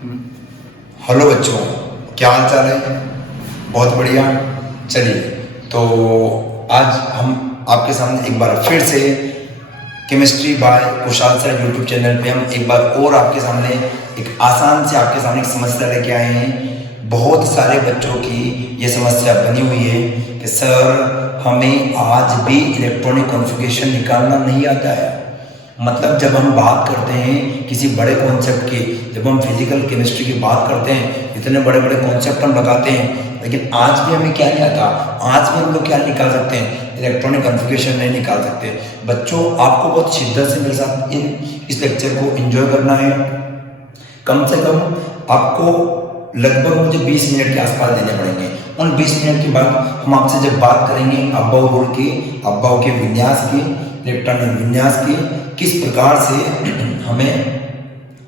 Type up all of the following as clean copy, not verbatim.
Hello बच्चों, क्या हाल चाल है? बहुत बढ़िया। चलिए, तो आज हम आपके सामने एक बार फिर से chemistry by Kushal sir YouTube channel पे हम एक बार और आपके सामने एक आसान से आपके सामने एक समस्या लेके आए हैं। बहुत सारे बच्चों की ये समस्या बनी हुई है कि सर हमें आज भी इलेक्ट्रॉनिक कॉन्फ़िगरेशन निकालना नहीं आता है। मतलब जब हम बात करते हैं किसी बड़े कॉन्सेप्ट की, जब हम फिजिकल केमिस्ट्री की बात करते हैं, इतने बड़े बड़े कॉन्सेप्ट हम लगाते हैं, लेकिन आज भी हमें क्या नहीं आता। आज भी हम लोग क्या निकाल सकते हैं? इलेक्ट्रॉनिक कॉन्फ़िगरेशन नहीं निकाल सकते। बच्चों, आपको बहुत शिद्दत से मेरे साथ इस लेक्चर को एंजॉय करना है। कम से कम आपको लगभग मुझे 20 मिनट के आसपास देने पड़ेंगे। उन 20 मिनट के बाद हम आपसे जब बात करेंगे अब्बाऊ रूल की, अब्बाऊ के विन्यास की, इलेक्ट्रॉनिक विन्यास की, किस प्रकार से हमें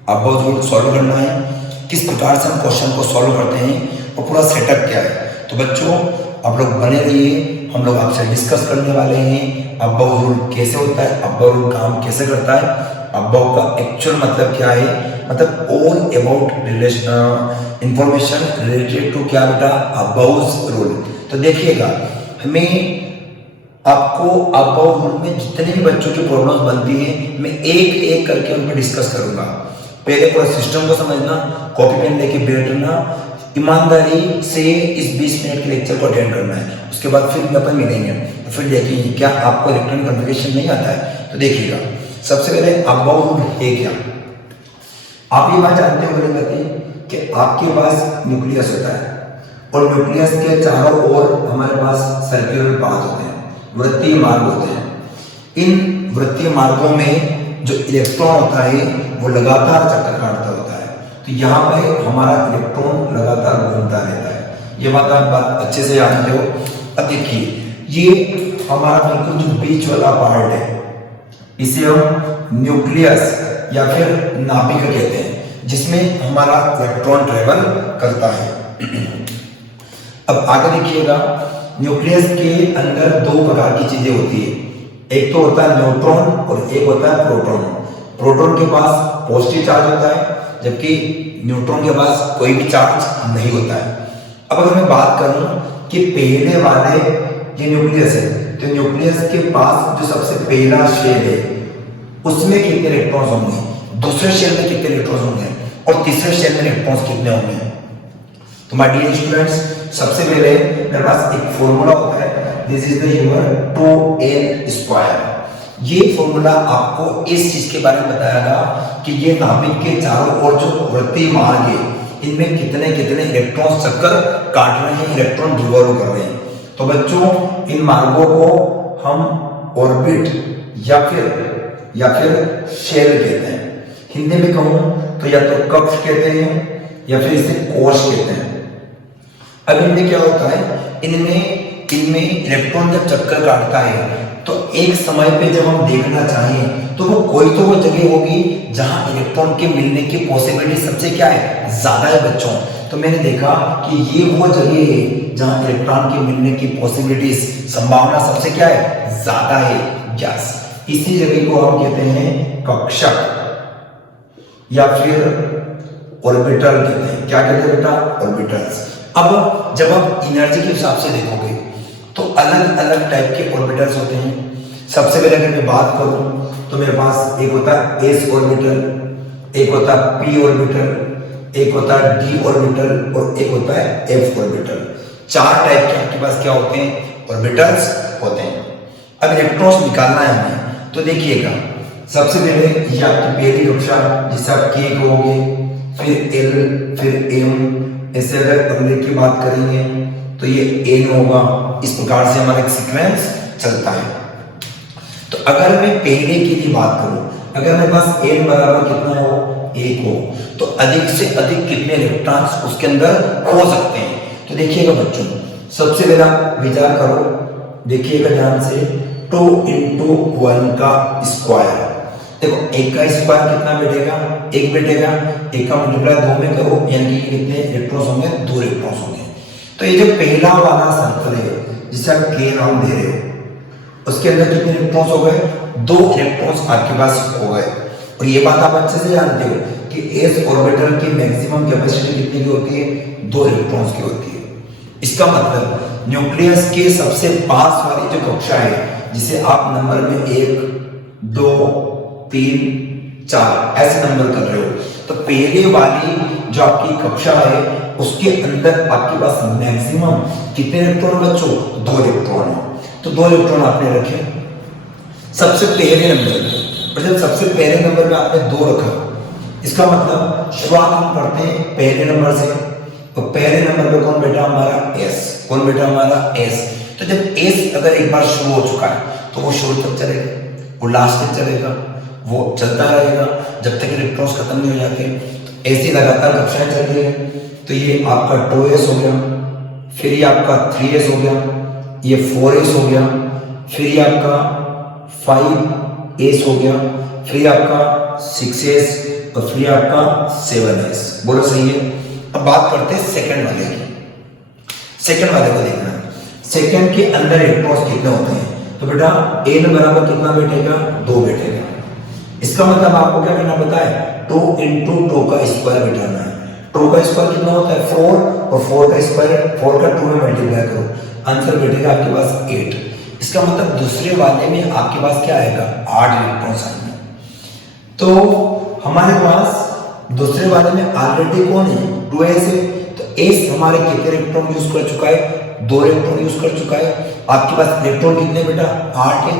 अब्बाऊ रूल सॉल्व करना है, किस प्रकार से हम क्वेश्चन को सॉल्व करते हैं और पूरा सेटअप क्या है। तो बच्चों, आप लोग बने रहिए, हम लोग आपसे डिस्कस करने वाले हैं अब्बाऊ रूल कैसे होता है, अब्बाऊ रूल काम कैसे करता है, अब्बाऊ का एक्चुअल मतलब क्या है, मतलब all about relation information related to क्या बेटा, अब्बाउस रूल। तो देखिएगा, हमें आपको अब्बाऊ रूल में जितने भी बच्चों की प्रॉब्लम्स बनती है मैं एक एक करके उन पर डिस्कस करूंगा। पहले पूरा सिस्टम को समझना, कॉपी पेन लेके बैठना, ईमानदारी से इस 20 मिनट के लेक्चर को अटेंड करना है। उसके बाद फिर भी अपन मिलेंगे, तो फिर देखेंगे क्या आपको इलेक्ट्रॉनिक कॉन्फ़िगरेशन नहीं आता है। तो देखिएगा, सबसे पहले अब्बाऊ रूल है क्या। आप ये बात जानते हो कि आपके पास न्यूक्लियस होता है और न्यूक्लियस के चारों ओर हमारे पास सर्कुलर पाथ होते हैं, वृत्तीय मार्ग होते हैं। इन वृत्तीय मार्गों में जो इलेक्ट्रॉन होता है वो लगातार चक्कर काटता होता है। तो यहाँ पे हमारा इलेक्ट्रॉन लगातार घूमता रहता है। ये बात आप अच्छे से जानते हो। अब देखिए, ये हमारा बिल्कुल जो बीच वाला पार्ट है, इसे हम न्यूक्लियस या फिर नाभिक कहते हैं, जिसमें हमारा इलेक्ट्रॉन ट्रेवल करता है। अब आगे देखिएगा, न्यूक्लियस के अंदर दो प्रकार की चीजें होती है। एक तो होता है न्यूट्रॉन और एक होता है प्रोटॉन। प्रोटॉन के पास पॉजिटिव चार्ज होता है, जबकि न्यूट्रॉन के पास कोई भी चार्ज नहीं होता है। अब अगर मैं बात करूं कि पहले वाले ये न्यूक्लियस है, तो न्यूक्लियस के पास जो सबसे पहला शेल है उसमें कितने इलेक्ट्रॉन्स होंगे, दूसरे शेल में कितने इलेक्ट्रॉन्स होंगे और तीसरे शेल में इलेक्ट्रॉन्स कितने होंगे। तो माय डियर स्टूडेंट्स, सबसे पहले मेरे पास एक फॉर्मूला होता है, this is the unit 2n²। ये फॉर्मूला आपको इस चीज के बारे में बताएगा कि ये नाभिक के चारों ओर जो वृत्तीय मार्ग है, इनमें कितने कितने इलेक्ट्रॉन चक्कर काट रहे हैं, इलेक्ट्रॉन रिवॉल्व कर रहे हैं। तो बच्चों, इन मार्गों को हम ऑर्बिट या फिर शेल कहते हैं। हिंदी में कहूं तो या तो कक्ष कहते हैं या फिर इसे कोश कहते हैं। अब इनमें क्या होता है, इनमें इलेक्ट्रॉन जब चक्कर काटता है तो एक समय पे जब हम देखना चाहें तो वो जगह होगी जहां इलेक्ट्रॉन के मिलने की पॉसिबिलिटी सबसे क्या है, ज्यादा है बच्चों। तो मैंने देखा कि ये वो जगह है जहां इलेक्ट्रॉन के मिलने की पॉसिबिलिटीज, संभावना सबसे क्या है, ज्यादा है। यस, इसी जगह को हम कहते हैं कक्षक या फिर ऑर्बिटल कहते हैं। क्या कहते हैं बेटा, ऑर्बिटल्स। अब जब आप एनर्जी के हिसाब से देखोगे तो अलग अलग टाइप के ऑर्बिटल्स होते हैं। सबसे पहले अगर मैं बात करूं तो मेरे पास एक होता है एस ऑर्बिटल, एक होता है पी ऑर्बिटल, एक होता है डी ऑर्बिटल और एक होता है एफ ऑर्बिटल। चार टाइप के आपके पास क्या होते हैं, ऑर्बिटल्स होते हैं। अब इलेक्ट्रॉन्स निकालना है हमें, तो देखिएगा, सबसे पहले ये आपकी पहली कक्षा जिसे आप के कहोगे, फिर एल, फिर एम, ऐसे अगर अगले की बात करेंगे तो ये एन होगा। इस प्रकार से हमारा एक सीक्वेंस चलता है। तो अगर मैं पहले की भी बात करूं, अगर मेरे पास एन बराबर कितना हो, 1 हो, तो अधिक से अधिक कितने इलेक्ट्रॉन्स उसके अंदर हो सकते हैं। तो देखिएगा बच्चों, सबसे पहला विचार करो, देखिएगा ध्यान से, 2 × 1 का स्क्वायर। देखो, 1 का स्क्वायर कितना बैठेगा, 1 बैठेगा। 1 का मल्टीप्लाई 2 में करो, यानी कि कितने इलेक्ट्रॉन्स होंगे, 2 इलेक्ट्रॉन्स होंगे। तो ये जो पहला वाला सर्कल है जिसे आप के नाम दे रहे हो, उसके अंदर कितने इलेक्ट्रॉन्स हो गए, 2 इलेक्ट्रॉन्स आपके पास हो गए। और ये बात आप अच्छे से जानते हो कि एस ऑर्बिटल की मैक्सिमम कैपेसिटी कितनी की होती है? 2 इलेक्ट्रॉन्स की होती है। इसका मतलब न्यूक्लियस के सबसे पास वाली जो कक्षा है, जिसे आप नंबर में 1 2 3 4 ऐसे नंबर कर रहे हो, तो पहले वाली जो आपकी कक्षा है उसके अंदर आपके पास मैक्सिमम कितने इलेक्ट्रॉन बच्चों? 2 इलेक्ट्रॉन है। तो 2 इलेक्ट्रॉन आपने रखे सबसे पहले नंबर में, और जब सबसे पहले नंबर में आपने 2 रखा, इसका मतलब शुरुआत हम करते हैं पहले नंबर से। तो पहले नंबर पे कौन बैठा? हमारा एस। कौन बैठा? हमारा एस। तो जब एस अगर एक बार शुरू हो चुका है तो वो शुरू तक चलेगा, वो लास्ट तक चलेगा, वो चलता रहेगा जब तक इलेक्ट्रॉन्स खत्म नहीं हो जाते। तो ऐसी लगातार कक्षाएं चल रही है। तो ये आपका 2s हो गया, फिर ये आपका 3s हो गया, ये 4s हो गया, फिर ये आपका 5s हो गया, फिर आपका 6s और फिर आपका 7s। बोलो सही है। अब बात करते हैं सेकंड वाले की। सेकंड वाले को देखना है, सेकंड के अंदर इलेक्ट्रॉन्स कितने होते हैं? तो बेटा n बराबर कितना बैठेगा? 2 बैठेगा। इसका मतलब आपको क्या करना पता है? 2 into 2 का स्क्वायर बैठाना है। 2 का स्क्वायर कितना होता है? 4, और 4 का स्क्वायर 4 का 2 में मल्टीप्लाई करो, आंसर बैठेगा आपके पास 8। इसका मतलब दूसरे वाले में आपके पास क्या आएगा? 8 इलेक्ट्रॉन्स आएंगे। तो हमारे पास दूसरे वाले में ऑलरेडी कौन है? 2s है। तो s हमारे कितने इलेक्ट्रॉन यूज कर चुका है? 2 इलेक्ट्रॉन यूज कर चुका है। आपके पास इलेक्ट्रॉन कितने बेटा? 8 है।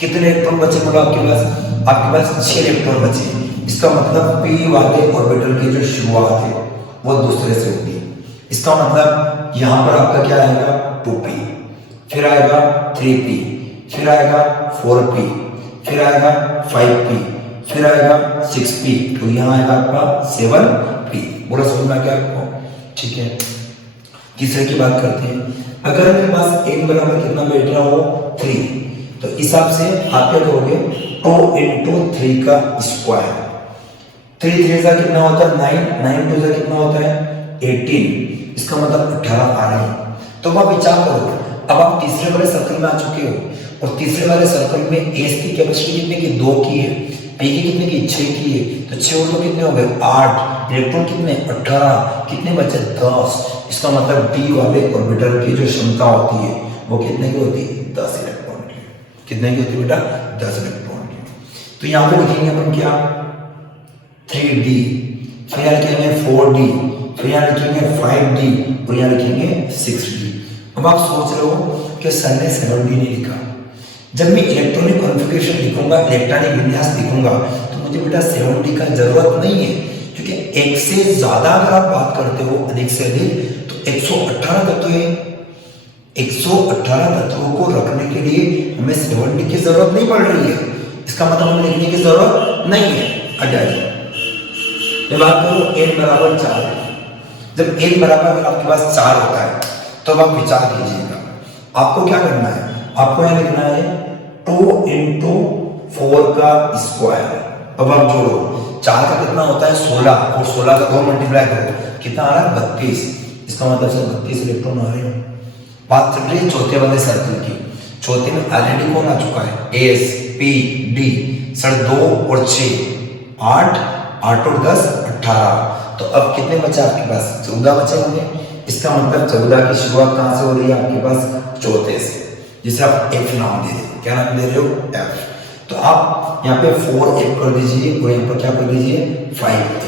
कितने इलेक्ट्रॉन बचे बोलो आपके पास? आपके पास 6 इलेक्ट्रॉन बचे। इसका मतलब p वाले ऑर्बिटल की जो शुरुआत है वो दूसरे से होती है। इसका मतलब यहां पर आपका क्या आएगा? 2p, फिर आएगा 3p, फिर आएगा 4p, फिर आएगा 5p, फिर आएगा 6p, तो यहाँ आएगा आपका 7p। बोला समझ में आ गया आपको? ठीक है। तीसरे की बात करते हैं। अगर मेरे पास n बराबर कितना बैठ रहा हो? 3, तो इस हिसाब से आप क्या करोगे? 2 into 3 का स्क्वायर। 3 3 का कितना होता है? 9, 9 2 का कितना होता है? 18। इसका मतलब 18 आ रहे हैं। तो अब आप विचार करो, अब आप तीसरे वाले सर्कल में आ चुके हो, और तीसरे वाले सर्कल में एस की कैपेसिटी कितने की? 2 की है। पी की कितने की? 6 की है। तो 6 और 2 कितने हो गए? 8। इलेक्ट्रॉन कितने? 18। कितने बचे? 10। इसका मतलब डी वाले ऑर्बिटल की जो क्षमता होती है वो कितने की होती है? 10 इलेक्ट्रॉन की। कितने की होती है बेटा? 10 इलेक्ट्रॉन की। तो यहाँ पे लिखेंगे अपन क्या? 3d, फिर यहाँ लिखेंगे 4d, फिर यहाँ लिखेंगे 5d, और यहाँ लिखेंगे 6d। अब आप सोच रहे हो कि सर ने 7d नहीं लिखा। जब मैं इलेक्ट्रॉनिक कॉन्फ़िगरेशन लिखूंगा, इलेक्ट्रॉनिक विन्यास लिखूंगा, तो मुझे बेटा 7d का जरूरत नहीं है, क्योंकि एक से ज्यादा अगर आप बात करते हो, अधिक से अधिक, तो 118 तत्व है। 118 तत्वों को रखने के लिए हमें 7d की जरूरत नहीं पड़ रही है। इसका मतलब हमें लिखने की जरूरत नहीं है। अगर बात करो n बराबर 4, जब n बराबर अगर आपके पास 4 होता है तो अब आप विचार कीजिएगा, आपको क्या करना है? आपको यहाँ लिखना है 2 into 4 का स्क्वायर। अब आप जोड़ो, 4 का कितना होता है? 16, और 16 का 2 मल्टीप्लाई करो, कितना आ रहा है? 32। इसका मतलब सर 32 इलेक्ट्रॉन आ रहे हैं। बात चल रही है चौथे वाले सर्कल की। चौथे में ऑलरेडी कौन आ चुका है? S, P, D. सर 2 और 6 8, 8 और 10 18। तो अब कितने बचे आपके पास? 14 बचे होंगे। इसका मतलब 14 की शुरुआत कहां से हो रही है? आपके पास चौथे से, जिसे आप एफ नाम दे रहे हो। क्या नाम दे रहे हो? एफ। तो आप यहाँ पे 4f कर दीजिए, और यहाँ पर क्या कर दीजिए? 5f।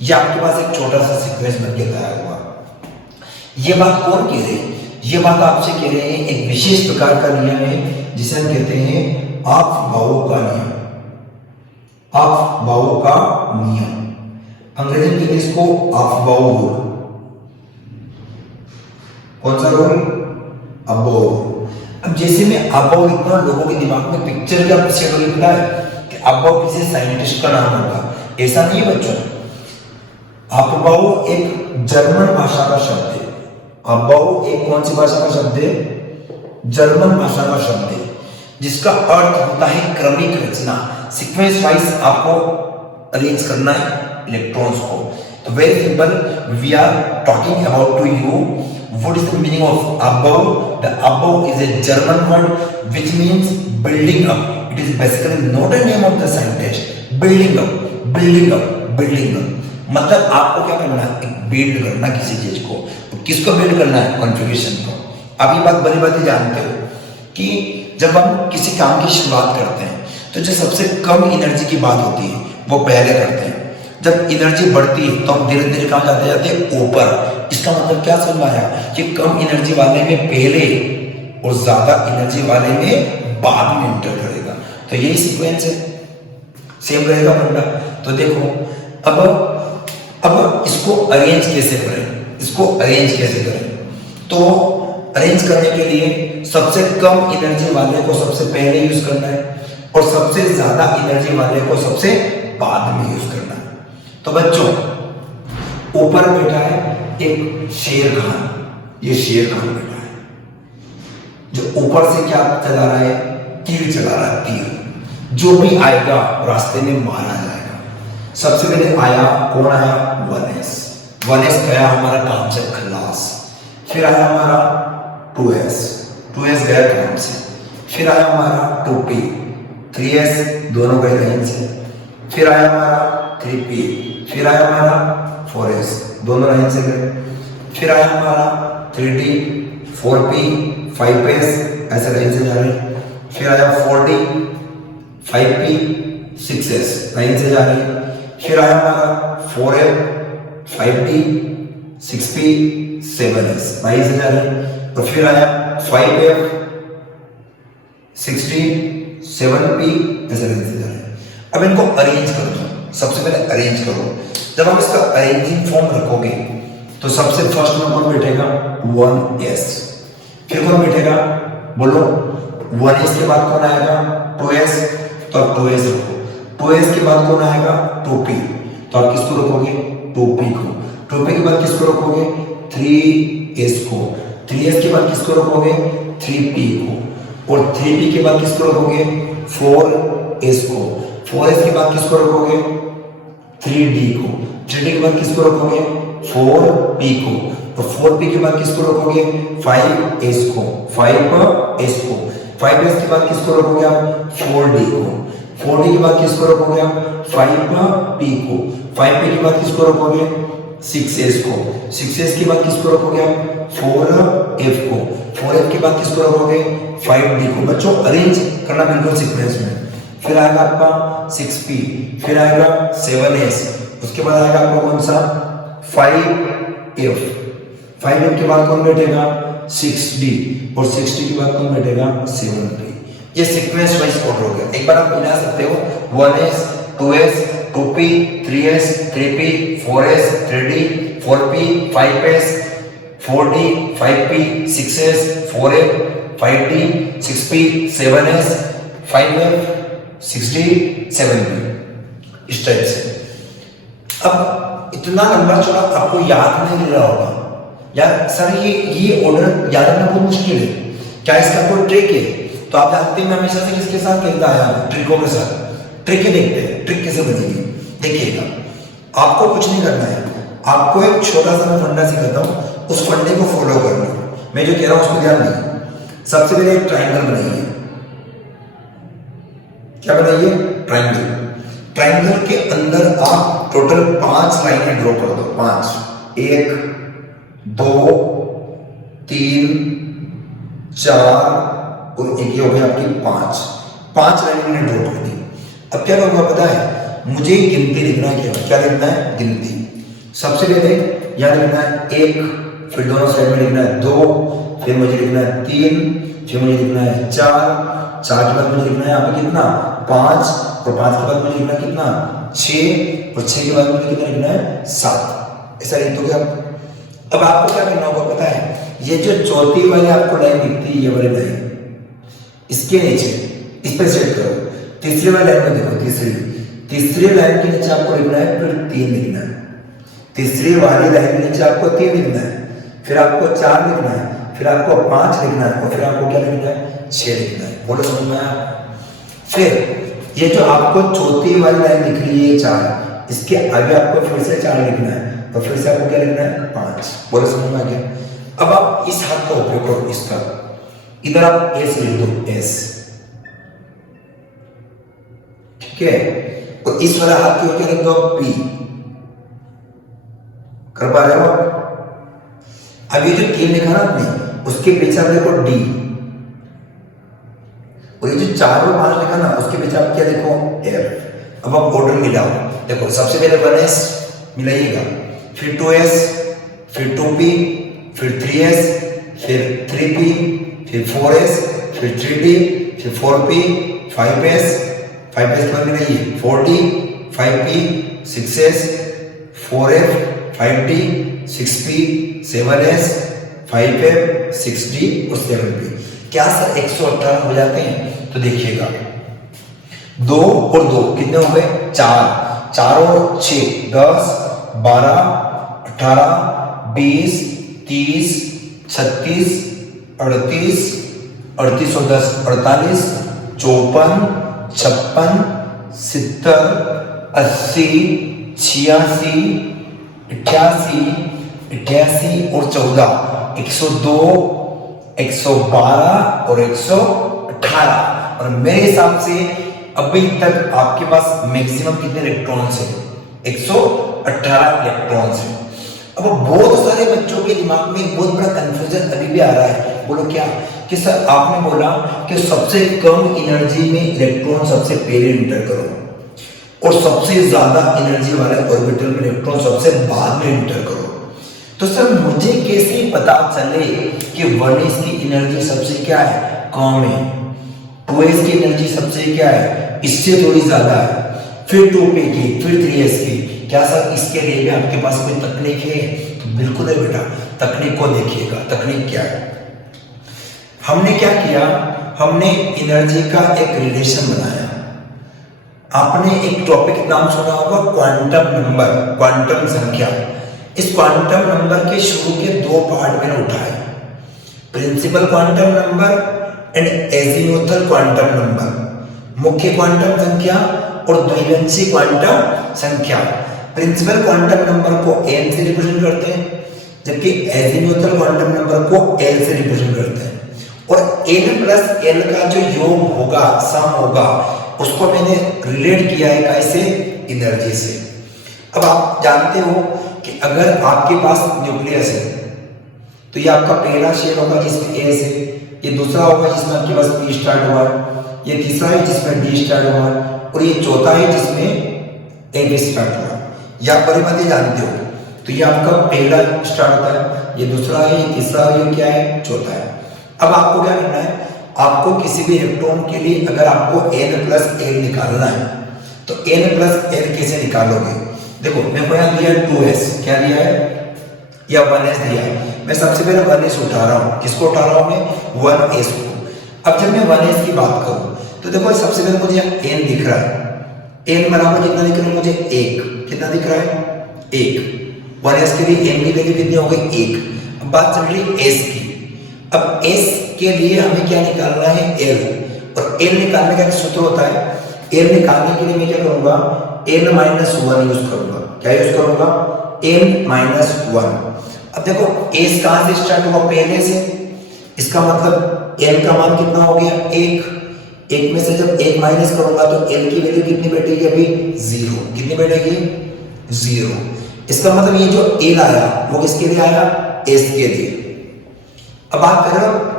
ये आपके पास एक छोटा सा सीक्वेंस बन के तैयार हुआ। ये बात कौन कह रहे हैं? ये बात आपसे कह रहे हैं एक विशेष प्रकार का नियम है, जिसे हम कहते हैं अफबाओ का नियम। अफबाओ का नियम, अंग्रेजी में कहते हैं इसको अफबाओ रूल। कौन सा रूल? अफबाओ रूल। अब जैसे मैं अफबाओ लिखता हूं, लोगों के दिमाग में पिक्चर का शेडो लिखता है कि अफबाओ किसी साइंटिस्ट का नाम होगा। ऐसा नहीं है बच्चों। अफबाओ एक जर्मन भाषा का शब्द है। अफबाओ एक कौन सी भाषा का शब्द है? जर्मन भाषा का शब्द है, जिसका अर्थ होता है क्रमिक रचना। सीक्वेंस वाइज आपको अरेंज करना है इलेक्ट्रॉन्स को। तो very simple, we are talking about to you what is the meaning of Aufbau. The Aufbau is a German word which means building up. It is basically not a name of the scientist. Building up, building up, building कर, मतलब आपको क्या करना है, एक build करना किसी चीज को। तो किसको बिल्ड करना है, कॉन्फ़िगरेशन को। आप ये बात बड़ी बातें जानते हो कि जब हम किसी काम की शुरुआत करते हैं तो जो सबसे कम एनर्जी की बात होती है वो पहले करते हैं। जब एनर्जी बढ़ती है तो हम धीरे धीरे कहाँ जाते जाते हैं, ऊपर। इसका मतलब क्या समझ में आया कि कम एनर्जी वाले में पहले और ज्यादा एनर्जी वाले में बाद में एंटर करेगा। तो यही सीक्वेंस है, सेम रहेगा फंडा। तो देखो अब इसको अरेंज कैसे करें, इसको अरेंज कैसे करें। तो अरेंज करने के लिए सबसे कम एनर्जी वाले को सबसे पहले यूज करना है और सबसे ज्यादा एनर्जी वाले को सबसे बाद में यूज करना है। तो बच्चों, ऊपर बैठा है एक शेर खान, ये शेर खान बैठा है जो ऊपर से क्या चला रहा है, तीर चला रहा है, तीर। जो भी आएगा रास्ते में मारा जाएगा। सबसे पहले आया, कौन आया, 1s। 1s गया हमारा काम से खलास। फिर आया हमारा 2s, 2s गया काम से। फिर आया हमारा 2p, 3s दोनों गए लाइन से। फिर आया हमारा 3p, फिर आया हमारा 4s दोनों लाइन से गए। फिर आया हमारा 3d, 4p, 5s ऐसे लाइन से जा रहे हैं। फिर आया 4d, 5p, 6s लाइन से जा रही है। फिर आया हमारा 4f, 5d, 6p, 7s line से जा रही है। तो फिर आया 5f, 6d, 7p ऐसे लाइन से जा रहे हैं। अब इनको अरेंज कर दो। सबसे पहले अरेंज करो। जब हम इसका अरेंजिंग फॉर्म रखोगे तो सबसे फर्स्ट में कौन बैठेगा, 1s। फिर कौन बैठेगा, बोलो। 1s के बाद कौन आएगा, 2s, तो आप 2s रखो। 2s के बाद कौन आएगा, 2p, तो आप किसको रखोगे, 2p को। 2p के बाद किसको रखोगे, 3s को। 3s के बाद किसको रखोगे, 3p को। और 3p के बाद किसको रखोगे, 4s को। 4s के बाद किसको रखोगे, 3d को। 3d के बाद किसको रखोगे, 4p को। तो 4p के बाद किसको रखोगे, 5s को। 5s को। 5s के बाद किसको रखोगे आप, 4d को। 4d के बाद किसको रखोगे आप, 5p को। 5p के बाद किसको रखोगे, 6s को। 6s के बाद किसको रखोगे आप, 4f को। 4f के बाद किसको रखोगे, 5d को। बच्चों अरेंज करना बिल्कुल सीक्वेंस में। फिर आएगा आपका 6p, फिर आएगा 7s, उसके बाद आएगा आपका कौन सा, 5f। 5f के बाद कौन बैठेगा, 6d, और 6d के बाद कौन बैठेगा, 7p। ये सीक्वेंस वाइज ऑर्डर हो गया। एक बार आप मिला सकते हो, 1s, 2s, 2p, 3s, 3p, 4s, 3d, 4p, 5s, 4d, 5p, 6s, 4f, 5d, 6p, 7s, 5f, 6d, 7p, इस टाइप से। अब इतना लंबा चौड़ा आपको याद नहीं रहा होगा यार, सर ये ऑर्डर याद रखना बहुत मुश्किल है, क्या इसका कोई ट्रिक है? तो आप जानते हैं मैं हमेशा से किसके साथ खेलता आया हूं, ट्रिकों के साथ। ट्रिक देखते हैं, ट्रिक कैसे बनेगी। देखिएगा, आपको कुछ नहीं करना है, आपको एक छोटा सा मैं फंडा सिखाता हूं, उस फंडे को फॉलो करना। मैं जो कह रहा हूं उसको ध्यान दीजिए। सबसे पहले एक ट्राइंगल बनाइए। क्या बनाइए, ट्राइंगल। ट्राइंगल के अंदर आप टोटल 5 लाइनें ड्रॉ कर दो। 5, 1, 2, 3, 4 और एक ये हो गया आपकी 5 लाइनें मैंने ड्रॉ कर दी। अब क्या करूंगा पता है, मुझे गिनती लिखना है। क्या लिखना है, गिनती। सबसे पहले यहां लिखना है 1, फिर दोनों साइड में लिखना है 2, फिर मुझे लिखना है 3, फिर मुझे लिखना है 4 के बाद मुझे लिखना है यहाँ पे कितना, 5, और 5 के बाद मुझे लिखना है कितना, 6, और 6 के बाद मुझे कितना लिखना है, 7। ऐसा लिख दोगे आप। अब आपको क्या करना होगा पता है, ये जो चौथी वाली आपको लाइन दिखती है, ये वाली लाइन, इसके नीचे इस पर सेट करो। तीसरी वाली लाइन में देखो, तीसरी लाइन के नीचे आपको लिखना है फिर 3 लिखना है। तीसरी वाली लाइन के नीचे आपको 3 लिखना है, फिर आपको 4 लिखना है, फिर आपको 5 लिखना है, और फिर आपको क्या लिखना है, 6 लिखना है। बोलो समझ में आया? फिर ये जो आपको चौथी वाली लाइन दिख रही है 4, इसके आगे आपको फिर से 4 लिखना है, तो फिर से आपको क्या लिखना है, 5। बोलो समझ में आ गया? अब आप इस हाथ का उपयोग करो, इसका। इधर आप एस लिख दो, एस, ठीक है। और इस वाला हाथ की ओर क्या लिख दो, पी। कर पा रहे हो? अब ये जो 3 लिखा ना आपने, उसके पीछे आप देखो डी, और ये जो 4 और 5 लिखा ना, उसके पीछे आप क्या देखो एफ। अब आप ऑर्डर मिलाओ, देखो सबसे पहले 1s मिलाइएगा, फिर 2s, फिर 2p, फिर 3s, फिर 3p, फिर 4s, फिर 3p, फिर 4p, 5s, 5s पर मिलाइए 4d, 5p, 6s, 4f, 5d, 6p, 7s, 5f, 6d और 7p। क्या सर 118 हो जाते हैं? तो देखिएगा 2 और 2 कितने हो गए? 4, 4 और 6 10, 12, 18, 20, 30, 36, 38, 38 और 10 48, 54, 56, 70, 80, 86, 88, 88 और 14 102, 112 और 118। और मेरे हिसाब से अभी तक आपके पास मैक्सिमम कितने इलेक्ट्रॉन्स हैं? 118 इलेक्ट्रॉन्स हैं। अब बहुत सारे बच्चों के दिमाग में एक बहुत बड़ा कंफ्यूजन अभी भी आ रहा है, बोलो क्या? कि सर आपने बोला कि सबसे कम एनर्जी में इलेक्ट्रॉन सबसे पहले इंटर करो और सबसे ज्यादा एनर्जी वाले ऑर्बिटल में इलेक्ट्रॉन सबसे बाद में इंटर करो। तो सर मुझे कैसे पता चले कि 1s की एनर्जी सबसे क्या है? कम है, 2s की एनर्जी सबसे क्या है? इससे थोड़ी ज्यादा है, फिर 2p की, फिर 3s की। क्या सर इसके लिए भी आपके पास कोई तकनीक है? तो बिल्कुल है बेटा, तकनीक को देखिएगा। तकनीक क्या है? हमने क्या किया, हमने एनर्जी का एक रिलेशन बनाया। आपने एक टॉपिक नाम सुना होगा क्वांटम नंबर, क्वांटम संख्या। इस क्वांटम नंबर के शुरू के 2 पार्ट मैंने उठाए, principal quantum number and azimuthal quantum number, मुख्य क्वांटम संख्या और द्विवंशी क्वांटम संख्या। प्रिंसिपल क्वांटम नंबर को n से रिप्रेजेंट करते हैं, जबकि एजीमुथल क्वांटम नंबर को l से रिप्रेजेंट करते हैं। और n प्लस l का जो योग होगा, सम होगा, उसको मैंने रिलेट किया है कैसे? एनर्जी से। अब आप जानते हो कि अगर आपके पास न्यूक्लियस है तो ये आपका पहला शेल होगा जिसमें A है, ये दूसरा होगा जिसमें आपके पास P स्टार्ट हुआ है, ये तीसरा है जिसमें D स्टार्ट हुआ है, और ये चौथा है जिसमें AB स्टार्ट हुआ है। ये आप बड़ी बातें जानते हो। तो ये आपका पहला स्टार्ट होता है, ये दूसरा है, ये तीसरा है, ये क्या है? चौथा है। अब आपको क्या करना है? आपको किसी भी इलेक्ट्रॉन के लिए अगर आपको n प्लस l निकालना है तो n प्लस l कैसे निकालोगे? देखो मेरे को यहाँ दिया 2s, क्या दिया है? या 1s दिया है। मैं सबसे पहले 1s उठा रहा हूँ। किसको उठा रहा हूँ मैं? 1s को। अब जब मैं 1s की बात करूँ तो देखो सबसे पहले मुझे n दिख रहा है, n बराबर कितना दिख रहा है मुझे? 1। कितना दिख रहा है? 1। 1s के लिए n की वैल्यू कितनी हो गई? 1। अब बात चल रही s की। अब s के लिए हमें क्या निकालना है? l। और l निकालने का एक सूत्र होता है, l निकालने के लिए मैं क्या करूंगा? n माइनस 1 यूज करूंगा। क्या यूज करूंगा? n minus 1। अब देखो s कहां से स्टार्ट होगा? पहले से। इसका मतलब l का मान कितना हो गया? 1। 1 में से जब 1 माइनस करूंगा तो l की वैल्यू कितनी बैठेगी? अभी 0। कितनी बैठेगी? 0। इसका मतलब ये जो l आया वो किसके लिए आया? s के लिए। अब बात करें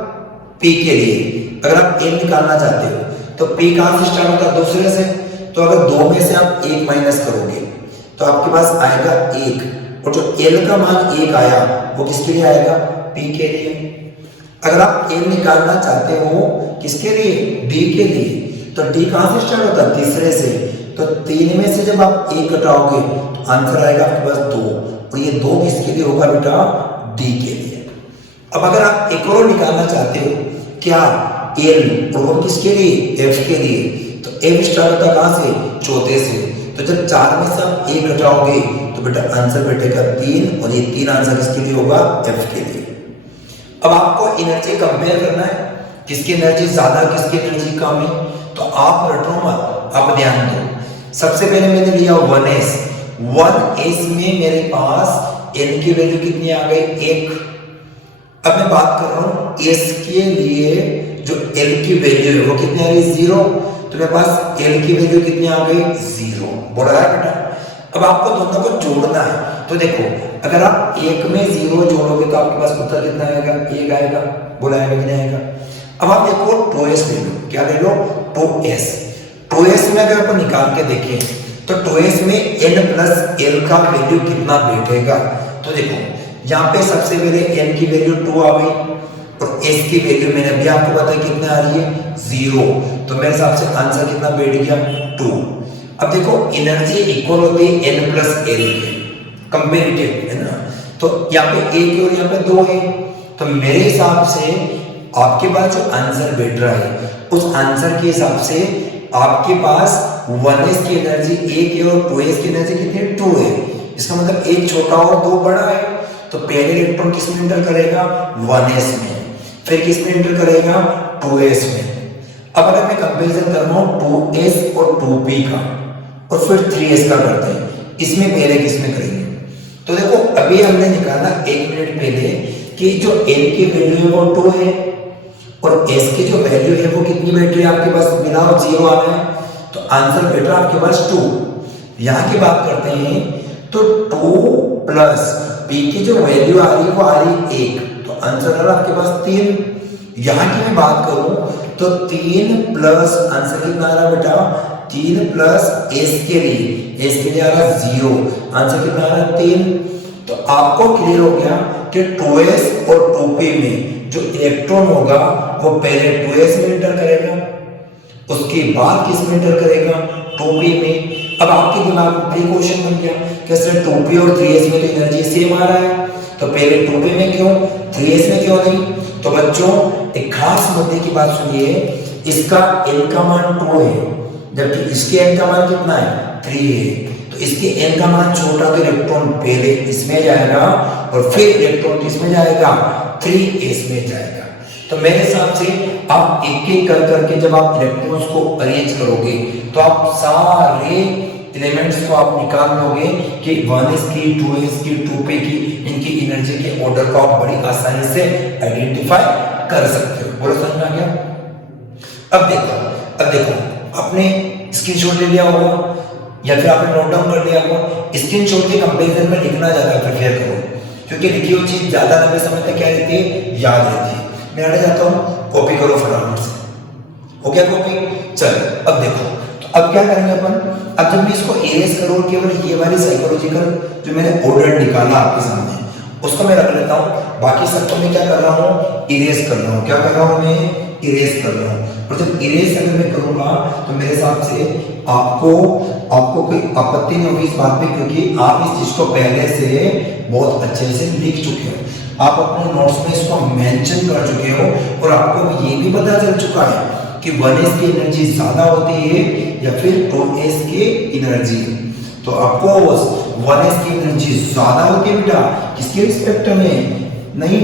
p के लिए। अगर आप l निकालना चाहते हो तो p कहां से स्टार्ट होता है? दूसरे से। तो अगर 2 में से आप 1 माइनस करोगे तो आपके पास आएगा 1, और जो l का मान 1 आया वो किसके लिए आएगा? p के लिए। अगर आप l निकालना चाहते हो किसके लिए? d के लिए। तो d कहां से स्टार्ट होता है? तीसरे से। तो 3 में से जब आप 1 घटाओगे तो आंसर आएगा आपके पास 2, और ये 2 किसके लिए होगा बेटा? d के लिए। अब अगर आप एक और निकालना चाहते हो, क्या? l, और वो किसके लिए? f के लिए। तो f स्टार्ट होता कहां से? चौथे से। तो जब 4 में से आप 1 घटाओगे तो बेटा आंसर बैठेगा 3, और ये 3 आंसर किसके लिए होगा? f के लिए। अब आपको एनर्जी कंपेयर करना है, किसकी एनर्जी ज्यादा, किसकी एनर्जी कम है। तो आप रटो मत, आप ध्यान दो। सबसे पहले मैंने लिया 1s। 1s में मेरे पास n की वैल्यू कितनी आ गई? 1। अब मैं बात कर रहा हूं s के लिए, जो l की वैल्यू है वो कितनी आ गई? 0। तो मेरे पास l की वैल्यू कितनी आ गई? 0। बोला है बेटा। अब आपको दोनों को जोड़ना है। तो देखो अगर आप एक में 0 जोड़ोगे तो आपके पास उत्तर कितना आएगा, 1 आएगा। बोला आएगा कि नहीं आएगा। अब आप देखो 2s ले लो, क्या ले लो, 2s। 2s में अगर अपन निकाल के देखें तो 2s में n प्लस l का वैल्यू कितना बैठेगा। तो देखो यहाँ पे सबसे पहले n की वैल्यू 2 आ गई और s की वैल्यू मैंने अभी आपको बताया कितना आ रही है, 0। तो मेरे हिसाब से आंसर कितना बैठ गया, 2। अब देखो एनर्जी इक्वल होती है n प्लस l के, कंपेरेटिव है ना। तो यहाँ पे 1 और यहाँ पे 2 है। तो मेरे हिसाब से आपके पास जो आंसर बैठ रहा है उस आंसर के हिसाब से आपके पास 1s की एनर्जी 1 है और 2s की एनर्जी कितनी है, 2 है। इसका मतलब 1 छोटा और 2 बड़ा है। तो पहले इलेक्ट्रॉन किस में एंटर करेगा, 1s में, फिर किस में एंटर करेगा, 2s में। अब अगर मैं कंपैरिजन कर रहा हूं 2s और 2p का और फिर 3s का करते हैं, इसमें पहले किस में करेंगे। तो देखो अभी हमने निकाला 1 मिनट पहले कि जो n की वैल्यू है वो 2 है और s की जो वैल्यू है वो कितनी बैठ रही है आपके पास, मिलाओ 0 आ रहा है। तो आंसर बैठ रहा है आपके पास 2। यहाँ की बात करते हैं तो 2 प्लस p की जो वैल्यू आ रही है वो आ रही है 1। तो आंसर आ रहा है आपके पास 3। यहाँ की मैं बात करूं तो 3 प्लस आंसर कितना आ रहा है बेटा, 3 प्लस s के लिए आ रहा है 0। आंसर कितना आ रहा है, 3। तो आपको क्लियर हो गया कि 2s और 2p में जो इलेक्ट्रॉन होगा वो पहले 2s में एंटर करेगा, उसके बाद किस में एंटर करेगा, 2p में। अब आपके दिमाग में प्री क्वेश्चन बन गया कि सर 2p और 3s में तो एनर्जी सेम आ रहा है, तो पहले 2p में क्यों, 3s में क्यों नहीं। तो बच्चों एक खास मुद्दे की बात सुनिए, इसका n का मान 2 है जबकि इसके n का मान कितना है, 3 है। तो इसके n का मान छोटा तो इलेक्ट्रॉन पहले इसमें जाएगा और फिर इलेक्ट्रॉन किसमें जाएगा, 3s में जाएगा। तो मेरे हिसाब से आप एक एक कर करके जब आप इलेक्ट्रॉन्स को अरेंज करोगे तो आप सारे एलिमेंट्स को आप निकाल लोगे कि 1s की, 2s की, 2p की, इनकी एनर्जी के ऑर्डर को आप बड़ी आसानी से आइडेंटिफाई कर सकते हो। बोलो समझ में आ गया। अब देखो आपने स्क्रीनशॉट ले लिया होगा या फिर आपने नोट डाउन कर लिया होगा। स्क्रीनशॉट के कंपैरिजन में लिखना ज्यादा प्रेफर करो क्योंकि लिखी हुई चीज ज्यादा लंबे समय तक क्या रहती है, याद रहती है। मैं आगे जाता हूँ, कॉपी करो फटाफट से। हो गया कॉपी, चलो अब देखो। तो अब क्या करेंगे अपन, अब जब मैं इसको इरेज करूँ केवल ये वाली साइकोलॉजिकल जो मैंने ऑर्डर निकाला आपके सामने उसको मैं रख लेता हूँ, बाकी सबको मैं क्या कर रहा हूँ, इरेज कर रहा हूँ। क्या कर रहा हूँ मैं, इरेज कर रहा हूँ। और जब इरेज अगर मैं करूँगा तो मेरे हिसाब से आपको कोई आपत्ति नहीं होगी इस बात पे, क्योंकि आप इस चीज को पहले से बहुत अच्छे से लिख चुके हो, आप अपने नोट्स में इसको मेंशन कर चुके हो और आपको ये भी पता चल चुका है कि 1s की एनर्जी ज्यादा होती है या फिर 2s की एनर्जी। तो आपको 1s की एनर्जी ज्यादा होती है बेटा, किसके रिस्पेक्ट में, नहीं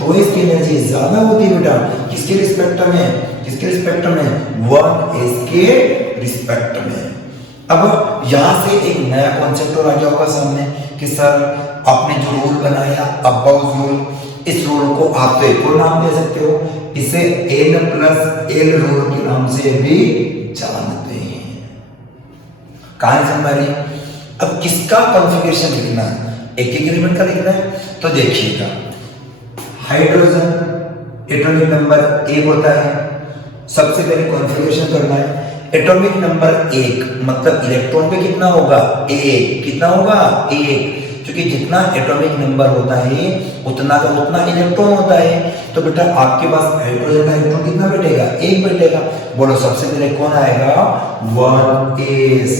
2s की एनर्जी ज्यादा होती है बेटा, किसके रिस्पेक्ट में, 1s के रिस्पेक्ट में। अब यहां से एक नया कॉन्सेप्ट और आ गया होगा सामने कि सर आपने जो रूल बनाया अबाउट रूल, इस रूल को आप तो एक और नाम दे सकते हो, इसे n प्लस l रूल के नाम से भी जानते हैं। कहानी समझ रही। अब किसका कॉन्फ़िगरेशन लिखना है, एक एक एलिमेंट का लिखना है। तो देखिएगा हाइड्रोजन एटॉमिक नंबर 1 होता है, सबसे पहले कॉन्फ़िगरेशन करना है। एटॉमिक नंबर 1 मतलब इलेक्ट्रॉन पे कितना होगा, 1। कितना होगा, 1। क्योंकि जितना एटॉमिक नंबर होता है उतना का उतना इलेक्ट्रॉन होता है। तो बेटा आपके पास हाइड्रोजन का इलेक्ट्रॉन कितना बैठेगा, 1 बैठेगा। बोलो सबसे पहले कौन आएगा, 1s।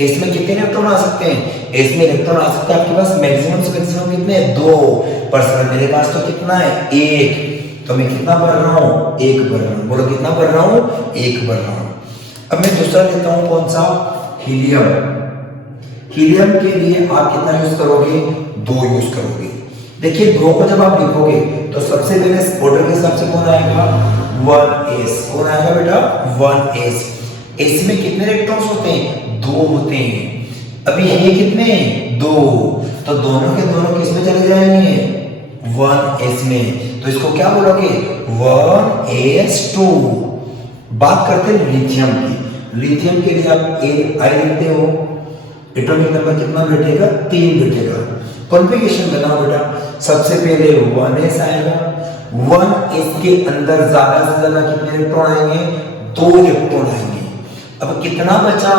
s में कितने इलेक्ट्रॉन आ सकते हैं, s में इलेक्ट्रॉन आ सकते हैं आपके पास मैक्सिमम से मैक्सिमम कितने, 2। पर सर मेरे पास तो कितना है, 1। तो मैं कितना भर रहा हूँ, 1 भर रहा हूँ। बोलो कितना भर रहा हूँ, 1 भर रहा हूँ। अब मैं दूसरा लेता हूँ कौन सा, हीलियम। हीलियम के लिए आप कितना यूज करोगे, 2 यूज करोगे। देखिए 2 को जब आप लिखोगे तो सबसे पहले ऑर्डर के हिसाब से कौन आएगा, 1s। कौन आएगा बेटा, 1s। s में कितने इलेक्ट्रॉन्स होते हैं, 2 होते हैं। अभी ये कितने, 2। तो दोनों के दोनों किस में चले जाएंगे, 1s में। तो इसको क्या बोलोगे, 1s2। बात करते हैं लिथियम की। लिथियम के लिए आप Li लिखते हो, एटॉमिक नंबर कितना बैठेगा, 3 बैठेगा। कॉन्फ़िगरेशन बनाओ बेटा, सबसे पहले 1s आएगा, 1s के अंदर ज्यादा से ज्यादा कितने इलेक्ट्रॉन आएंगे, 2 इलेक्ट्रॉन आएंगे। अब कितना बचा,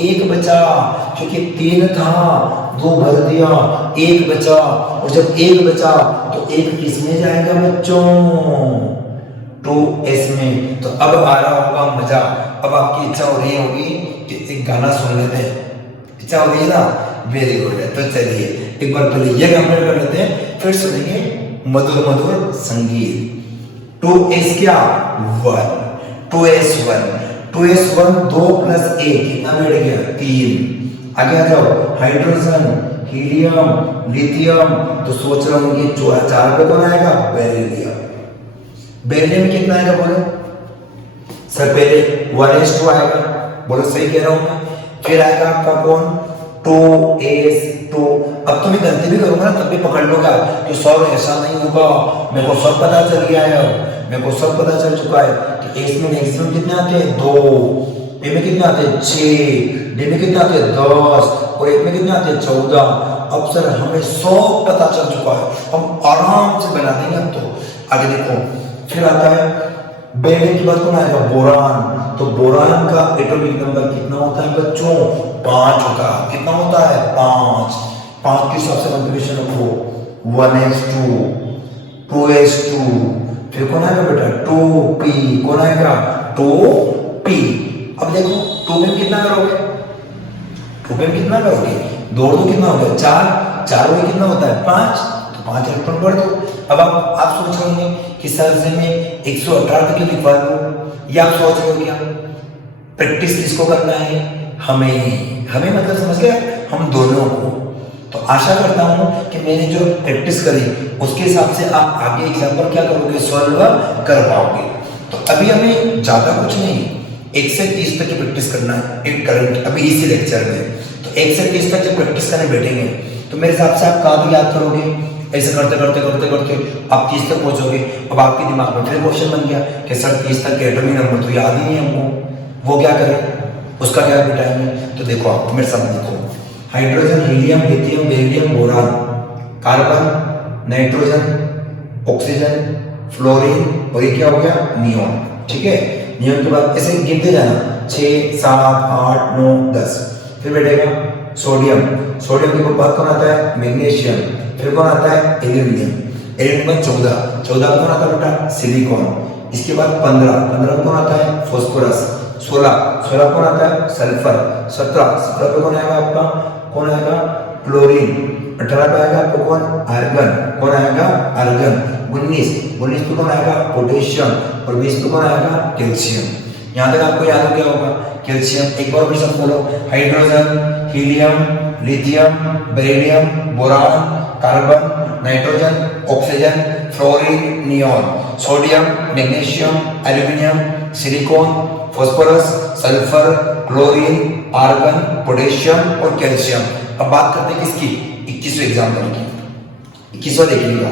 1 बचा, क्योंकि 3 था 2 भर दिया, 1 बचा, और जब 1 बचा तो 1 किस में जाएगा बच्चों, 2s में। तो अब आ रहा होगा मजा, अब आपकी इच्छा हो रही होगी कि एक गाना सुन लेते हैं, इच्छा हो रही है ना, वेरी गुड है। तो चलिए एक बार पहले ये कंप्लीट कर लेते हैं, फिर सुनेंगे मधुर मधुर संगीत। 2s क्या, 1, 2s1, 2s1 2 + 1 कितना बैठ गया, 3। आगे आ जाओ, हाइड्रोजन, हीलियम, लिथियम, तो सोच रहा हूं कि 4 पे कौन आएगा, बेरिलियम। बेरिलियम में कितना आएगा बोलो सर, पहले 1s2 आएगा, बोलो सही कह रहा हूं मैं। फिर आएगा आपका कौन, 2s2। अब तो मैं गलती भी करूंगा ना तब भी पकड़ लोगा कि सर ऐसा नहीं होगा, मेरे को सब पता चल गया है, मेरे को सब पता चल चुका है कि एस में मैक्सिमम कितने आते हैं, 2, ए में कितने आते हैं, 6, डी में कितने आते हैं, 10, और एक में कितने आते हैं, 14। अब सर हमें सब पता चल चुका है, हम आराम से बना देंगे। अब तो आगे देखो, फिर आता है बेरिलियम के बाद कौन आएगा, बोरान। तो बोरान का एटॉमिक नंबर कितना होता है बच्चों, 5 होता है। कितना होता है, 5। 5 के हिसाब से कॉन्फ़िगरेशन रखो, 1s2, 2s2, फिर कौन आएगा बेटा, 2p, कौन आएगा, 2p। अब देखो 2 में कितना करोगे, 2 में कितना करोगे, 2 2 कितना हो गया, 4, 4 में कितना होता है, 5, तो 5 इलेक्ट्रॉन बढ़ दो। अब आप सोच रहे होंगे कि सर से मैं 118 तक क्यों लिखवा दूं, या आप सोच रहे हो क्या, प्रैक्टिस किसको करना है, हमें मतलब समझ गए, हम दोनों को। तो आशा करता हूं कि मैंने जो प्रैक्टिस करी उसके हिसाब से आप आगे एग्जाम पर क्या करोगे, सॉल्व कर पाओगे। तो अभी हमें ज्यादा कुछ नहीं, 1 से 30 तक की प्रैक्टिस करना है एक करंट अभी इसी लेक्चर में। तो 1 से 30 तक जब प्रैक्टिस करने बैठेंगे तो मेरे हिसाब से आप कहाँ याद करोगे, ऐसे करते करते करते करते आप 30 तक पहुंचोगे। अब आपके दिमाग में फिर क्वेश्चन बन गया कि सर 30 तक के एटॉमिक नंबर तो याद ही नहीं हमको, वो क्या करें, उसका क्या बिठाएंगे। तो देखो आप मेरे सामने देखो, hydrogen, helium, lithium, beryllium, boron, carbon, nitrogen, oxygen, fluorine, और ये क्या हो गया, नियोन। ठीक है, नियोन के बाद ऐसे गिनते जाना, 6 7 8 9 10। फिर बैठेगा सोडियम, सोडियम के बाद कौन आता है, मैग्नीशियम, फिर कौन आता है, एल्यूमिनियम, एल्यूमिनियम में 14, 14 कौन आता है बेटा, सिलिकॉन। इसके बाद 15, 15 कौन आता है, फास्फोरस। 16, 16 कौन आता है, सल्फर। 17, 17 पे कौन आएगा आपका, कौन आएगा, क्लोरीन। 18 पे आएगा आपको कौन, आर्गन, कौन आएगा, आर्गन। 19, 19 पे कौन आएगा, पोटेशियम, और 20 पे कौन आएगा, कैल्शियम। यहाँ तक आपको याद हो गया होगा कैल्शियम। एक बार फिर सब बोलो, hydrogen, helium, lithium, beryllium, boron, carbon, nitrogen, oxygen, fluorine, neon, sodium, magnesium, aluminium, silicon, phosphorus, sulphur, chlorine, argon, potassium और कैल्शियम। अब बात करते हैं किसकी, 21वें एग्जाम्पल की। 21वां देखिएगा,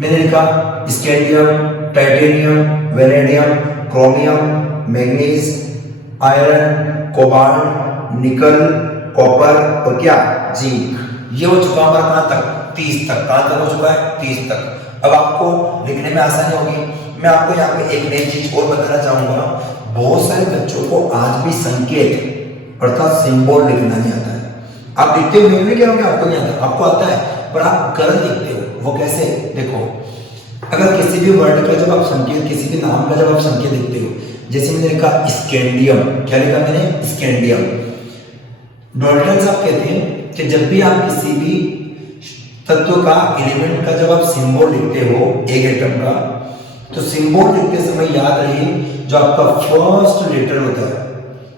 मैंने लिखा scandium, titanium, vanadium, chromium, manganese, iron, cobalt, निकल, कॉपर और क्या, जिंक। ये हो चुका हमारा कहां तक, 30 तक। कहां तक हो चुका है, 30 तक। अब आपको लिखने में आसानी होगी। मैं आपको यहाँ पे एक नई चीज और बताना चाहूंगा, बहुत सारे बच्चों को आज भी संकेत अर्थात सिंबल लिखना नहीं आता है। आप लिखते हो, मैं भी कह रहा हूँ आपको नहीं आता, आपको आता है पर आप गलत लिखते हो। वो कैसे, देखो अगर किसी भी वर्ड का जब आप संकेत, किसी भी नाम का जब आप संकेत लिखते हो, जैसे मैंने लिखा स्कैंडियम, क्या लिखा मैंने, स्कैंडियम। डाल्टन साहब कहते हैं कि जब भी आप किसी भी तत्व का, एलिमेंट का जब आप सिंबल लिखते हो एक एटम का, तो सिंबल लिखते समय याद रहे जो आपका फर्स्ट लेटर होता है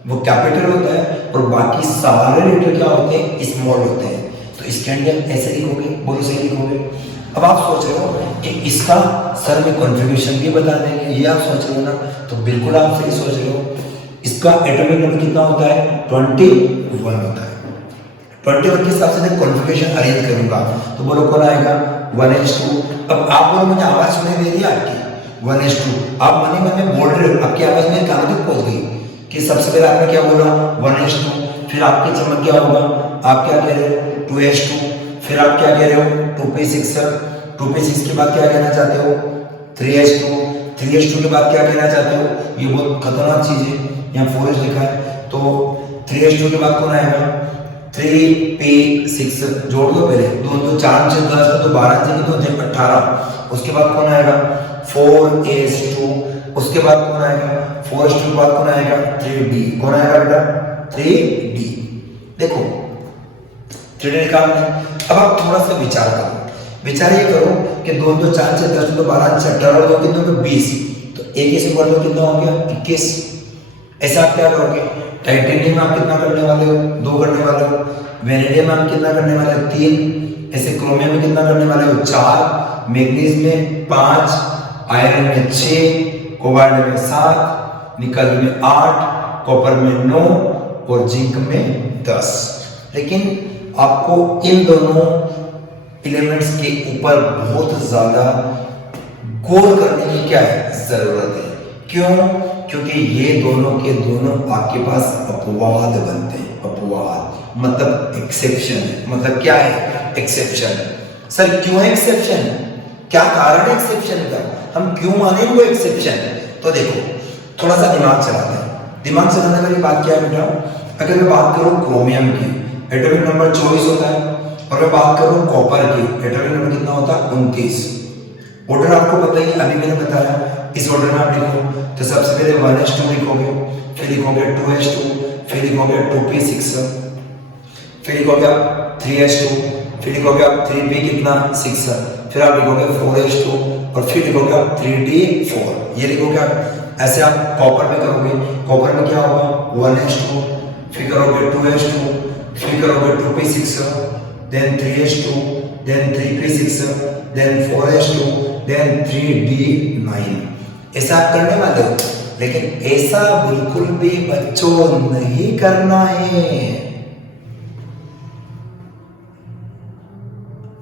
वो कैपिटल होता है और बाकी सारे लेटर क्या होते हैं, स्मॉल होते हैं। तो स्कैंडियम ऐसे लिखोगे, बोलो सही लिखोगे। अब आप सोच रहे हो कि इसका सर में कॉन्फ़िगरेशन भी बता देंगे, ये आप सोच रहे हो ना, तो बिल्कुल आप सही सोच रहे हो। इसका एटॉमिक नंबर कितना होता है, 21 होता है। 21 के हिसाब से मैं कॉन्फ़िगरेशन अरेंज करूंगा, तो बोलो कौन आएगा, 1s2। अब आप बोलो मुझे आवाज सुनाई दे रही है आपकी, 1s2। आप मन ही मन में बोल रहे हो, आपकी आवाज मेरे कानों तक पहुंच गई कि सबसे पहले आपने क्या बोला, 1s2, फिर आपके चमक क्या होगा, आप क्या कह रहे हो 2s2, फिर आप क्या कह रहे हो 2p6, 2p6 के बाद क्या कहना चाहते हो 3s2, 3s2 के बाद क्या कहना चाहते हो, ये बहुत खतरनाक चीज है, यहाँ 4s लिखा है, तो 3s2 के बाद कौन आएगा 3p6, जोड़ दो पहले, 2 तो 4 से 10 तो 12 से कितने होते हैं 18, उसके बाद कौन आएगा 4s2, उसके बाद कौन आएगा 4s2 के बाद कौन आएगा 3d, कौन आएगा बेटा 3d। देखो 3d निकालना है। अब आप थोड़ा सा विचार करो, विचार ये करो कि 2 तो 4 से 10 तो 12 से 18 और 2 कितने हो गए 20, तो 1 से बढ़ लो कितना हो गया 21। ऐसा आप क्या करोगे, टाइटेनियम में आप कितना करने वाले हो 2 करने वाले हो, वेनेडियम में आप कितना करने वाले हो 3, ऐसे क्रोमियम में कितना करने वाले हो 4, मैग्नीज में 5, आयरन में 6, कोबाल्ट में 7, निकल में 8, कॉपर में 9 और जिंक में 10। लेकिन आपको इन दोनों एलिमेंट्स के ऊपर बहुत ज्यादा गौर करने की क्या है जरूरत है। क्यों? क्योंकि ये दोनों के दोनों आपके पास अपवाद बनते हैं। अपवाद मतलब एक्सेप्शन, मतलब क्या है एक्सेप्शन। सर क्यों है एक्सेप्शन, क्या कारण है एक्सेप्शन का, हम क्यों माने वो एक्सेप्शन? तो देखो थोड़ा सा दिमाग चलाते हैं। दिमाग चलाने वाली बात क्या है बेटा, अगर मैं बात करूं क्रोमियम की एटॉमिक नंबर 24 होता है, और मैं बात करूं कॉपर की एटॉमिक नंबर कितना होता है 29। ऑर्डर आपको पता ही, अभी मैंने बताया इस ऑर्डर में आप लिखो, तो सबसे पहले 1s2 लिखोगे, फिर लिखोगे 2s2, फिर लिखोगे 2p6, फिर लिखोगे आप 3s2, फिर लिखोगे आप 3p कितना 6, फिर आप लिखोगे 4s2 और फिर लिखोगे आप 3d4, ये लिखोगे आप। ऐसे आप कॉपर में करोगे, कॉपर में क्या होगा 1s2, फिर करोगे 2s2, फिर करोगे 2p6, then 3s2, then 3p6, then 4s2, then 3d9। ऐसा आप करने वाले हो, लेकिन ऐसा बिल्कुल भी बच्चों नहीं करना है।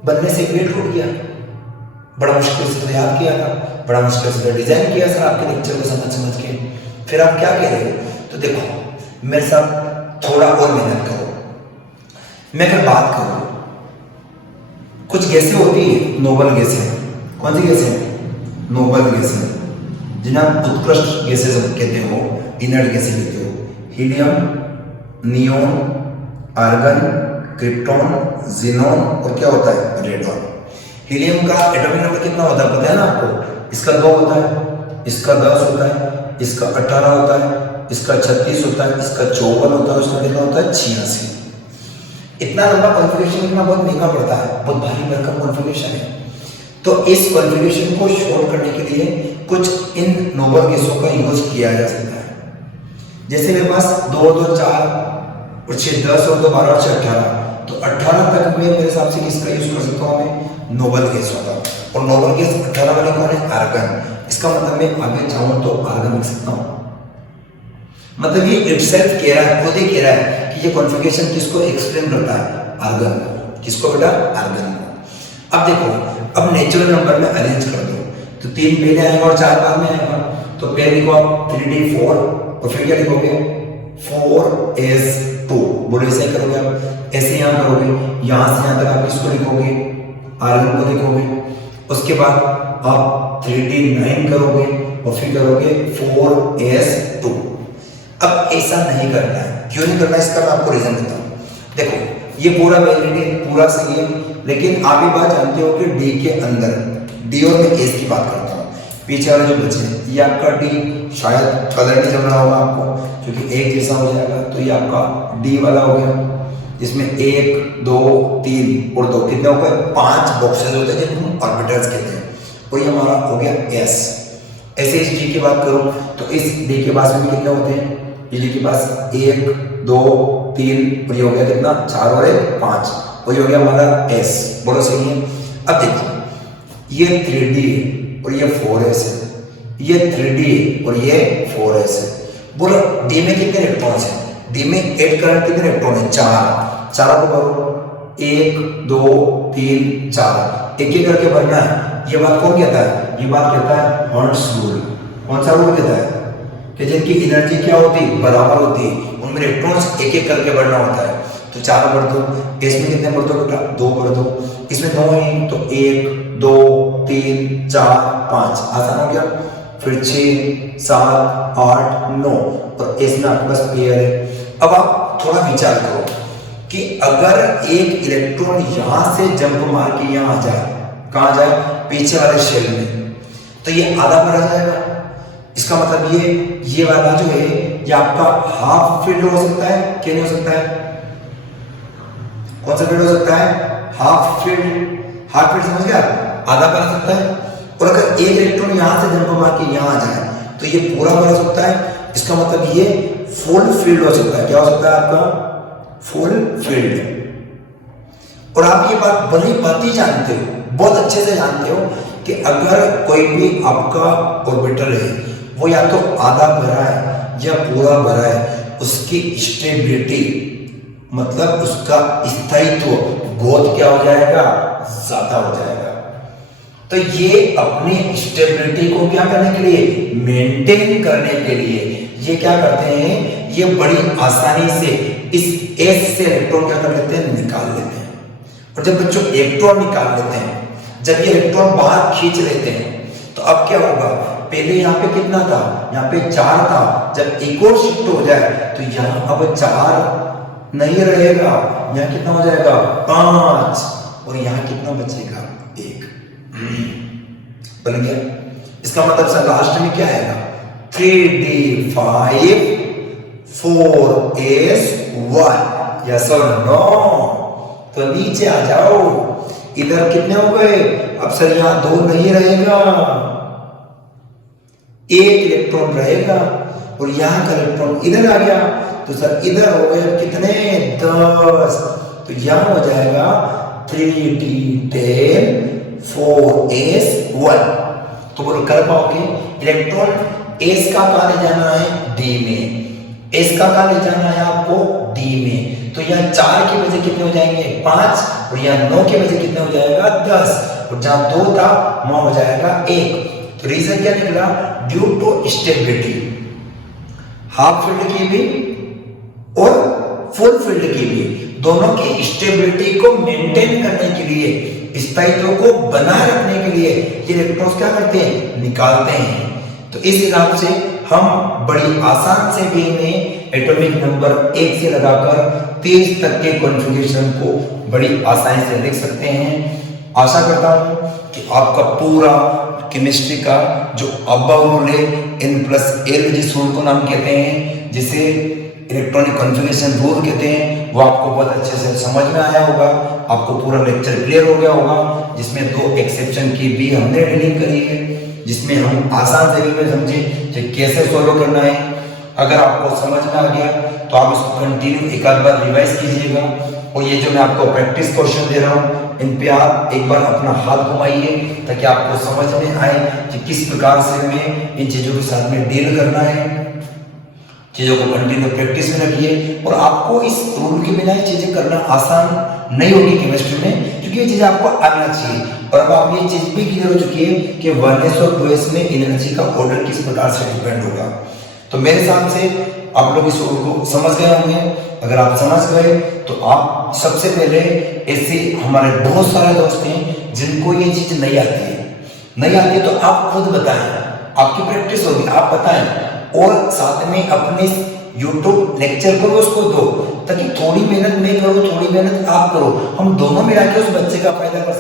बनने से ग्रेड टूट गया, बड़ा मुश्किल से तैयार किया था, बड़ा मुश्किल से डिजाइन किया सर आपके लेक्चर को समझ समझ के, फिर आप क्या कह रहे हो? तो देखो मेरे साथ थोड़ा और मेहनत करो। मैं अगर बात करूं, कुछ गैसें होती है नोबल गैसें, कौन सी गैसें? नोबल गैसें, जिन्हें आप उत्कृष्ट गैसें कहते हो, इनर्ट गैसें कहते हो। Helium, neon, argon, krypton, xenon और क्या होता है रेडॉन। हीलियम का एटॉमिक नंबर कितना होता है पता है ना आपको? इसका 2 होता है, इसका 10 होता है, इसका 18 होता है, इसका 36 होता है, इसका 54 होता है, इसका कितना होता है 86। इतना लंबा कॉन्फ़िगरेशन लिखना बहुत महंगा पड़ता है, बहुत भारी भरकम कॉन्फ़िगरेशन है। तो इस कॉन्फ़िगरेशन को शॉर्ट करने के लिए कुछ इन नोबल गैसों का यूज किया जा सकता है। जैसे मेरे पास 2 2 4 और 6 10 और 2 12 और 6 18, तो 18 तक में मेरे हिसाब से किसका यूज कर सकता हूँ मैं? नोबल गैस होगा। और नोबल गैस 18 वाले कौन है? आर्गन। इसका मतलब मैं आगे जाऊं तो आर्गन लिख सकता हूँ। मतलब ये इटसेल्फ कह रहा है, खुद ही कह रहा है कि ये कॉन्फ़िगरेशन किसको एक्सप्लेन करता है? आर्गन को। किसको बेटा? आर्गन को। अब देखो, अब नेचुरल नंबर में अरेंज कर दो, तो 3 पहले आएगा और 4 बाद में आएगा। तो पहले लिखो आप 3d4 और फिर क्या लिखोगे 4s2, बोलो ऐसे ही करोगे आप, ऐसे यहाँ करोगे, यहाँ से यहाँ तक आप किसको लिखोगे? आर्गन को लिखोगे। उसके बाद आप 3d9 करोगे और फिर करोगे 4s2। अब ऐसा नहीं करना है। क्यों नहीं करना है इसका मैं आपको रीजन देता हूँ। देखो ये पूरा वैलिड है, पूरा सही है, लेकिन आप ये बात जानते हो कि डी के अंदर, डी और मैं एस की बात करता हूँ, पीछे वाले जो बचे ये आपका डी, शायद कलर नहीं जम रहा होगा आपको क्योंकि एक जैसा हो जाएगा, तो ये आपका डी वाला हो गया, जिसमें 1 2 3 और 2 कितने हो गए? 5 बॉक्सेस होते हैं जिनको हम ऑर्बिटल्स कहते हैं, और ये हमारा हो गया एस। ऐसे इस डी की बात करूं तो इस डी के पास में कितने होते हैं? ये डी के पास 1 2 3 और ये हो गया कितना? 4 और 1 5, और ये हो गया हमारा एस। बोलो सही है। अब देखो ये 3d है और ये 4s है, ये 3d है और ये 4s है। बोलो डी में कितने इलेक्ट्रॉन्स हैं? डी में 8 करंट कितने इलेक्ट्रॉन है? 4। 4 को भरो, 1 2 3 4, एक एक करके भरना है। ये बात कौन कहता है? ये बात कहता है हर्ट्ज रूल। कौन सा रूल कहता है? कि जिनकी एनर्जी क्या होती है, बराबर होती है, उनमें इलेक्ट्रॉन्स एक एक करके बढ़ना होता है। तो 4 बढ़ दो, इसमें कितने बढ़ दो बेटा, 2 बढ़ दो, इसमें 9 है तो 1 2 3 4 5 आसान हो गया। फिर 6 7 8 9 और इसमें आपके पास पेयर है। अब आप थोड़ा विचार करो कि अगर एक इलेक्ट्रॉन यहां से जंप मार के यहां आ जाए, कहां जाए, पीछे वाले शेल में, तो ये आधा भरा जाएगा। इसका मतलब ये वाला जो है ये आपका हाफ फील्ड हो सकता है, क्या नहीं हो सकता है, कौन सा फील्ड हो सकता है, हाफ फील्ड। हाफ फील्ड समझ गया, आधा भरा सकता है। और अगर एक इलेक्ट्रॉन यहां से जंप मार के यहां आ जाए तो ये पूरा भरा सकता है। इसका मतलब ये फुल फील्ड हो सकता है। क्या हो सकता है आपका, फुल फील्ड। और आप ये बात बड़ी बात जानते हो, बहुत अच्छे से जानते हो कि अगर कोई भी आपका ऑर्बिटल है वो या तो आधा भरा है या पूरा भरा है, उसकी स्टेबिलिटी मतलब उसका स्थायित्व बहुत क्या हो जाएगा, ज्यादा हो जाएगा। तो ये अपनी स्टेबिलिटी को क्या करने के लिए, मेंटेन करने के लिए ये क्या करते हैं, ये बड़ी आसानी से इस एस से इलेक्ट्रॉन क्या कर लेते हैं, निकाल लेते हैं। और जब बच्चों इलेक्ट्रॉन निकाल लेते हैं, जब ये इलेक्ट्रॉन बाहर खींच लेते हैं, तो अब क्या होगा, पहले यहाँ पे कितना था, यहाँ पे 4 था, जब एक और शिफ्ट हो जाए तो यहाँ अब 4 नहीं रहेगा, यहाँ कितना हो जाएगा, 5, और यहाँ कितना बचेगा, 1 बन गया। इसका मतलब सर लास्ट में क्या आएगा, 3d5 4s1, यस और नो। तो नीचे आ जाओ, इधर कितने हो गए, अब सर यहाँ 2 नहीं रहेगा, 1 इलेक्ट्रॉन रहेगा, और यहाँ का इलेक्ट्रॉन इधर आ गया, तो सर इधर हो गए कितने, 10। तो यहाँ हो जाएगा 3d10 4s1। तो बोलो कर पाओगे, इलेक्ट्रॉन s का कहां ले जाना है, d में, s का कहां ले जाना है आपको, d में। तो यहाँ 4 की वजह कितने हो जाएंगे, 5, और यहाँ 9 की वजह कितने हो जाएगा, 10, और जहां 2 था वहां हो जाएगा 1। तो रीजन क्या निकला, due to stability, half filled की भी और फुल फील्ड की भी, दोनों की स्टेबिलिटी को मेंटेन करने के लिए, स्थायित्व को बनाए रखने के लिए ये इलेक्ट्रॉन्स क्या करते हैं, निकालते हैं। तो इस हिसाब से हम बड़ी आसान से वे में एटॉमिक नंबर 1 से लगाकर 30 तक के कॉन्फ़िगरेशन को बड़ी आसानी से लिख सकते हैं। आशा करता हूं कि आपका पूरा केमिस्ट्री का जो अबव रूल है, N+L जिस रूल को नाम कहते हैं, जिसे इलेक्ट्रॉनिक कॉन्फ़िगरेशन रूल कहते हैं, वो आपको बहुत अच्छे से समझ में आया होगा। आपको पूरा लेक्चर क्लियर हो गया होगा, जिसमें 2 एक्सेप्शन की भी हमने डीलिंग करी है, जिसमें हम आसान तरीके में समझे कि कैसे सॉल्व करना है। अगर आपको समझ में आ गया तो आप इसको कंटिन्यू एक आध बार रिवाइज कीजिएगा, और ये जो मैं आपको प्रैक्टिस क्वेश्चन दे रहा हूँ, इन पे आप एक बार अपना हाथ घुमाइए ताकि आपको समझ में आए कि किस प्रकार से हमें इन चीज़ों के साथ में डील करना है। चीज़ों को कंटिन्यू प्रैक्टिस में रखिए, और आपको इस रूल के बिना चीज़ें करना आसान नहीं होगी केमिस्ट्री में, क्योंकि ये चीज़ आपको आना चाहिए। और अब आप ये चीज़ भी क्लियर हो चुकी है कि 1s और 2s में एनर्जी का ऑर्डर किस प्रकार से डिपेंड होगा। तो मेरे हिसाब से आप लोग इस रूल को समझ गए होंगे। अगर आप समझ गए तो आप सबसे पहले, ऐसे हमारे बहुत सारे दोस्त हैं जिनको ये चीज़ नहीं आती है तो आप खुद बताएं, आपकी प्रैक्टिस होगी, आप बताएं, और साथ में अपने YouTube लेक्चर को उसको दो, ताकि थोड़ी मेहनत मैं करूँ, थोड़ी मेहनत आप करो, हम दोनों मिला के उस बच्चे का फायदा कर सकते हैं।